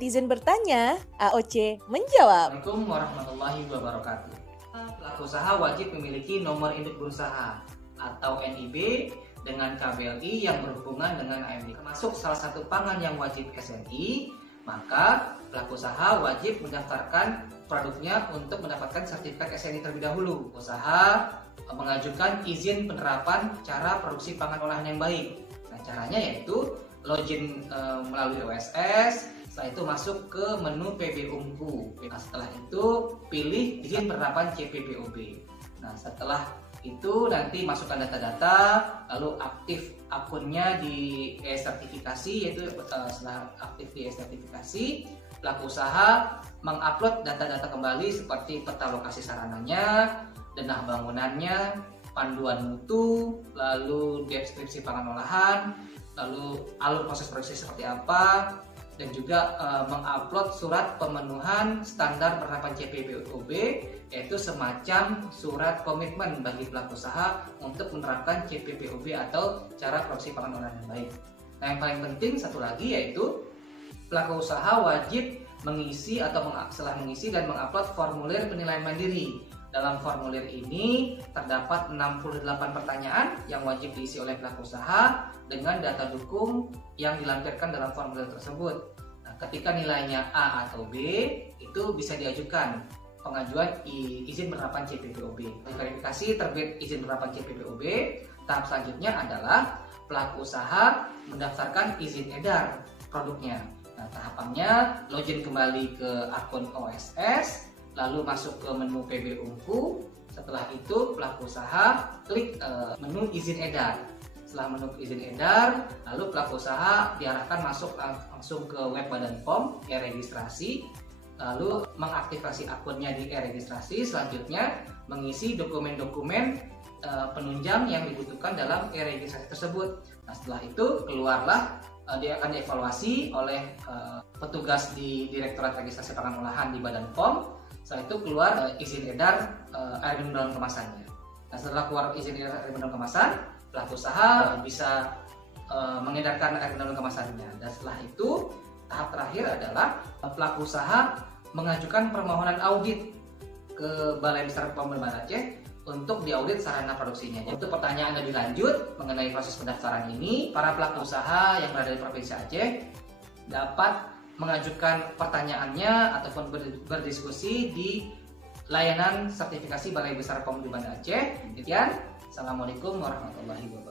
netizen bertanya, AOC menjawab. Assalamualaikum warahmatullahi wabarakatuh. Pelaku usaha wajib memiliki nomor induk berusaha atau NIB dengan KBLI yang berhubungan dengan AMD. Termasuk salah satu pangan yang wajib SNI, maka pelaku usaha wajib mendaftarkan produknya untuk mendapatkan sertifikat SNI terlebih dahulu. Usaha mengajukan izin penerapan cara produksi pangan olahan yang baik. Nah, caranya yaitu login melalui OSS. Setelah itu masuk ke menu PBUMKU. Nah, setelah itu pilih izin penerapan CPPOB. Nah, setelah itu nanti masukkan data-data, lalu aktif akunnya di e-sertifikasi, yaitu setelah aktif di e-sertifikasi, pelaku usaha mengupload data-data kembali seperti peta lokasi sarananya, denah bangunannya, panduan mutu, lalu deskripsi pangan olahan, lalu alur proses produksi seperti apa, dan juga mengupload surat pemenuhan standar penerapan CPPOB, yaitu semacam surat komitmen bagi pelaku usaha untuk menerapkan CPPOB atau cara produksi pangan olahan yang baik. Nah, yang paling penting satu lagi yaitu pelaku usaha wajib mengisi atau setelah mengisi dan mengupload formulir penilaian mandiri. Dalam formulir ini terdapat 68 pertanyaan yang wajib diisi oleh pelaku usaha dengan data dukung yang dilampirkan dalam formulir tersebut. Nah, ketika nilainya A atau B, itu bisa diajukan pengajuan izin penerapan CPPOB. Verifikasi terbit izin penerapan CPPOB, tahap selanjutnya adalah pelaku usaha mendaftarkan izin edar produknya. Nah, tahapannya login kembali ke akun OSS, lalu masuk ke menu PBUMKU. Setelah itu pelaku usaha klik menu izin edar. Setelah menu izin edar, lalu pelaku usaha diarahkan masuk langsung ke web Badan POM e-registrasi, lalu mengaktifasi akunnya di e-registrasi. Selanjutnya mengisi dokumen-dokumen penunjang yang dibutuhkan dalam e-registrasi tersebut. Nah, setelah itu keluarlah dia akan dievaluasi oleh petugas di Direktorat Registrasi Pangan Olahan di Badan POM. Setelah itu keluar izin edar air minum dalam kemasannya. Nah, setelah keluar izin edar air minum dalam kemasan, pelaku usaha bisa mengedarkan air minum dalam kemasannya. Dan setelah itu tahap terakhir adalah pelaku usaha mengajukan permohonan audit ke Balai Besar POM Banda Aceh untuk diaudit sarana produksinya. Untuk pertanyaan lebih lanjut mengenai proses pendaftaran ini, para pelaku usaha yang berada di Provinsi Aceh dapat mengajukan pertanyaannya ataupun berdiskusi di layanan sertifikasi Balai Besar POM di Banda Aceh. Demikian, Assalamualaikum warahmatullahi wabarakatuh.